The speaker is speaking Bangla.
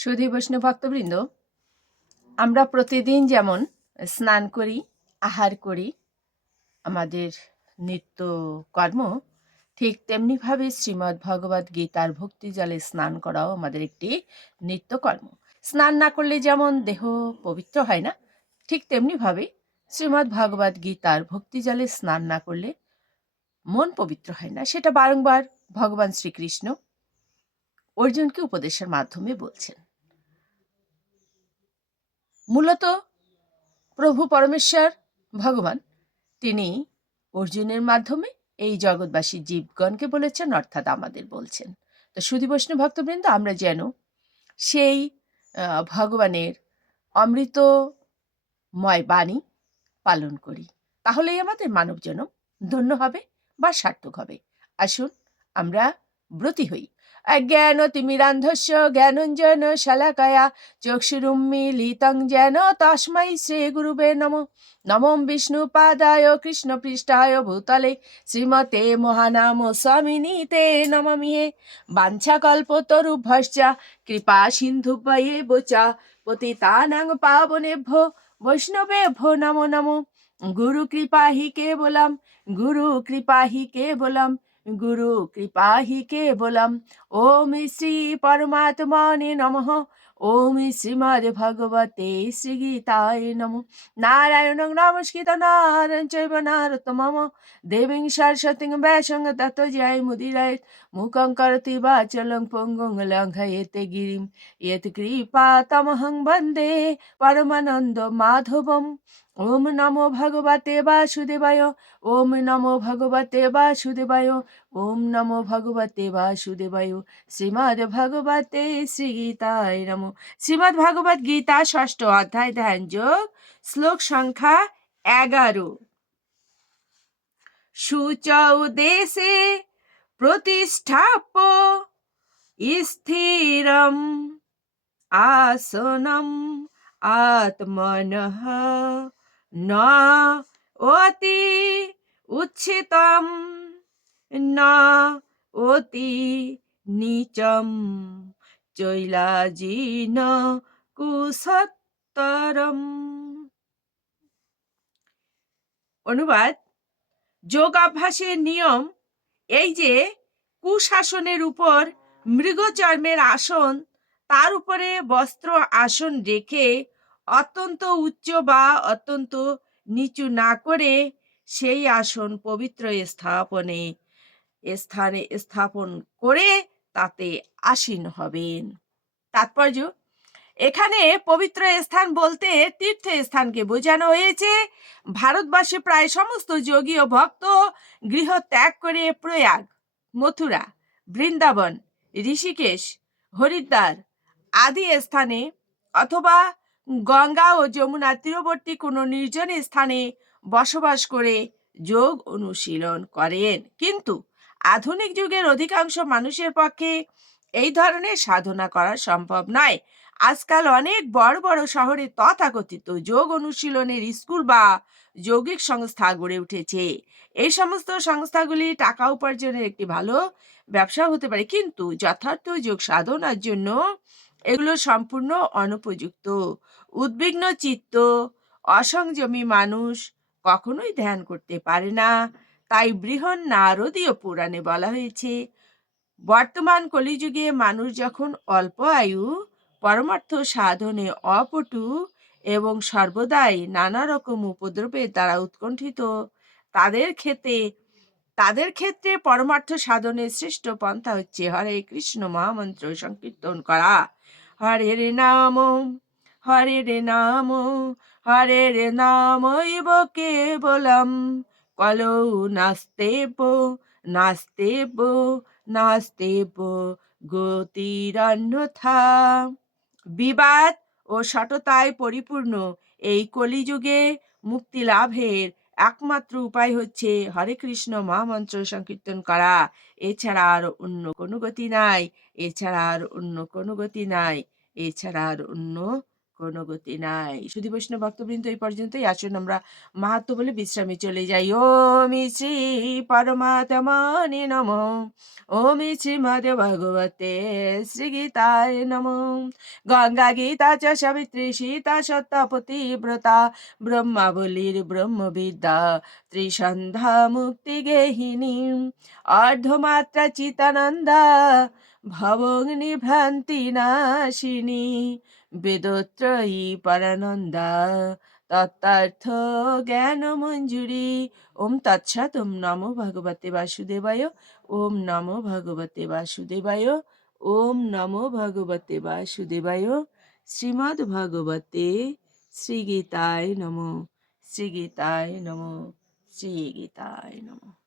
সুধী বৈষ্ণব ভক্তবৃন্দ, আমরা প্রতিদিন যেমন স্নান করি, আহার করি, আমাদের নিত্য কর্ম, ঠিক তেমনিভাবে শ্রীমদ্ ভগবদ্ গীতার ভক্তি জলে স্নান করাও আমাদের একটি নিত্যকর্ম। স্নান না করলে যেমন দেহ পবিত্র হয় না, ঠিক তেমনিভাবে শ্রীমদ্ ভগবদ্ গীতার ভক্তি জলে স্নান না করলে মন পবিত্র হয় না। সেটা বারংবার ভগবান শ্রীকৃষ্ণ অর্জুনকে উপদেশের মাধ্যমে বলছেন। মূলত প্রভু পরমেশ্বর ভগবান তিনি অর্জুনের মাধ্যমে এই জগৎবাসী জীবগণকে বলেছেন, অর্থাৎ আমাদের বলছেন। তো সুধী বৈষ্ণব ভক্তবৃন্দ, আমরা যেন সেই ভগবানের অমৃতময় বাণী পালন করি, তাহলেই আমাদের মানব জনম ধন্য হবে বা সার্থক হবে। আসুন আমরা ব্রতী হই। অজ্ঞানতিমিরান্ধস্য জ্ঞানঞ্জন শলাকয়া চক্ষুরুন্মীলিতং যেন তস্मै শ্রীগুরুবে নমঃ। নমো বিষ্ণুপাদায় কৃষ্ণপৃষ্ঠায় ভূতলে শ্রীমতে মহানাম স্বামিনীতে নমামিহে। বাঞ্ছাকল্পতরুভ্যশ্চ কৃপা সিন্ধুভ্যেব চ পতিতানাং পাবনেভ্যো বৈষ্ণবেভ্যো নমো নমঃ। গুরু কৃপা হি কেবলম, গুরু কৃপা হি কেবলম, গুরু কৃপা হি কেবলম। ওম শ্রী পরমাত্মনে নমঃ। ওম শ্রীমদ্ ভগবতে শ্রীগীতায় নমঃ। নারায়ণং নমস্কৃত্য নরং চৈব নরোত্তমঃ দেবীং সরস্বতীং ব্যাসং ততো জয়মুদীরয়েৎ। মুখং করোতি বাচালং পঙ্গুং লঙ্ঘয়েতে গিরিম ইয়ৎ কৃপাতমহং বন্দে পরমানন্দ মাধবম। ওম নমো ভগবতে বাসুদেবায়, ওম নমো ভগবতে বাসুদেবায়, ওম নমো ভগবতে বাসুদেবায়। শ্রীমদ্ ভগবতে শ্রীগীতায় নমঃ। শ্রীমদ্ ভগবদ্ গীতা ষষ্ঠ অধ্যায় ধ্যান যোগ, শ্লোক সংখ্যা 11। শুচৌ দেশে প্রতিষ্ঠাপ্য স্থিরম আসনম আত্মনঃ ন অতি উচ্ছিতম ন অতি নীচম চৈলাজিন কুসত্তরম। অনুবাদ: যোগাভ্যাসের নিয়ম এই যে কুশাসনের উপর মৃগচর্মের আসন, তার উপরে বস্ত্র আসন রেখে অত্যন্ত উচ্চ বা অত্যন্ত নিচু না করে সেই আসন পবিত্র স্থানে স্থাপন করে তাতে আসীন হবেন। তাৎপর্য: এখানে পবিত্র স্থান বলতে তীর্থ স্থানকে বোঝানো হয়েছে। ভারতবর্ষে প্রায় সমস্ত যোগী ও ভক্ত গৃহ ত্যাগ করে প্রয়াগ, মথুরা, বৃন্দাবন, ঋষিকেশ, হরিদ্বার আদি স্থানে অথবা গঙ্গা ও যমুনা তীরবর্তী কোনো নির্জন স্থানে বসবাস করে যোগ অনুশীলন করেন। কিন্তু আধুনিক যুগের অধিকাংশ মানুষের পক্ষে এই ধরনের সাধনা করা সম্ভব নয়। আজকাল অনেক বড় বড় শহরে তথাকথিত যোগ অনুশীলনের স্কুল বা যৌগিক সংস্থা গড়ে উঠেছে। এই সমস্ত সংস্থাগুলি টাকা উপার্জনের একটি ভালো ব্যবসা হতে পারে, কিন্তু যথার্থ যোগ সাধনার জন্য এগুলো সম্পূর্ণ অনুপযুক্ত। উদ্বিগ্ন চিত্ত, অসংযমী মানুষ কখনোই ধ্যান করতে পারে না। তাই বৃহৎ নারদীয় পুরাণে বলা হয়েছে, বর্তমান কলিযুগে মানুষ যখন অল্প আয়ু, পরমার্থ সাধনে অপটু এবং সর্বদাই নানা রকম উপদ্রবের দ্বারা উৎকণ্ঠিত, তাদের ক্ষেত্রে পরমার্থ সাধনের শ্রেষ্ঠ পন্থা হচ্ছে হরে কৃষ্ণ মহামন্ত্র সংকীর্তন করা। হরে রে নাম, হরে রে নাম, হরে রে নামৈব কেবলম, কলৌ নাস্তেব নাস্তেব নাস্তেব গতিরন্যথা। বিবাদ ও সততায় পরিপূর্ণ এই কলিযুগে মুক্তি লাভের একমাত্র উপায় হচ্ছে হরে কৃষ্ণ মহামন্ত্র সংকীর্তন করা। এছাড়া আর অন্য কোনো গতি নাই, এছাড়া আর অন্য কোনো গতি নাই, এছাড়া আর অন্য কোনো গতি নাই। সুধী বৈষ্ণব ভক্তবৃন্দ, এই পর্যন্তই। আসুন আমরা মাহাত্ম্য বলে বিশ্রামে চলে যাই। ওম শ্রী পরমাত্মনে নমঃ। ওম শ্রীমদ্ ভগবতে শ্রীগীতায় নমঃ। গঙ্গা গীতা চ সাবিত্রী সীতা সত্য পতিব্রতা ব্রহ্মাবলীর ব্রহ্মবিদ্যা ত্রিসন্ধ্যা মুক্তি গেহিনী অর্ধমাত্রা চিতানন্দা ভবগ্নি ভ্রান্তি নাশিনী বেদত্রয়ী পরানন্দা তত্ত্বার্থ জ্ঞান মঞ্জুরি। ওম তৎসৎ। ওম নমো ভগবতে বাসুদেবায়। ওম নমো ভগবতে বাসুদেবায়। ওম নমো ভগবতে বাসুদেবায়। শ্রীমদ্ ভগবতে শ্রীগীতায় নমঃ। শ্রীগীতায় নমঃ। শ্রীগীতায় নমঃ।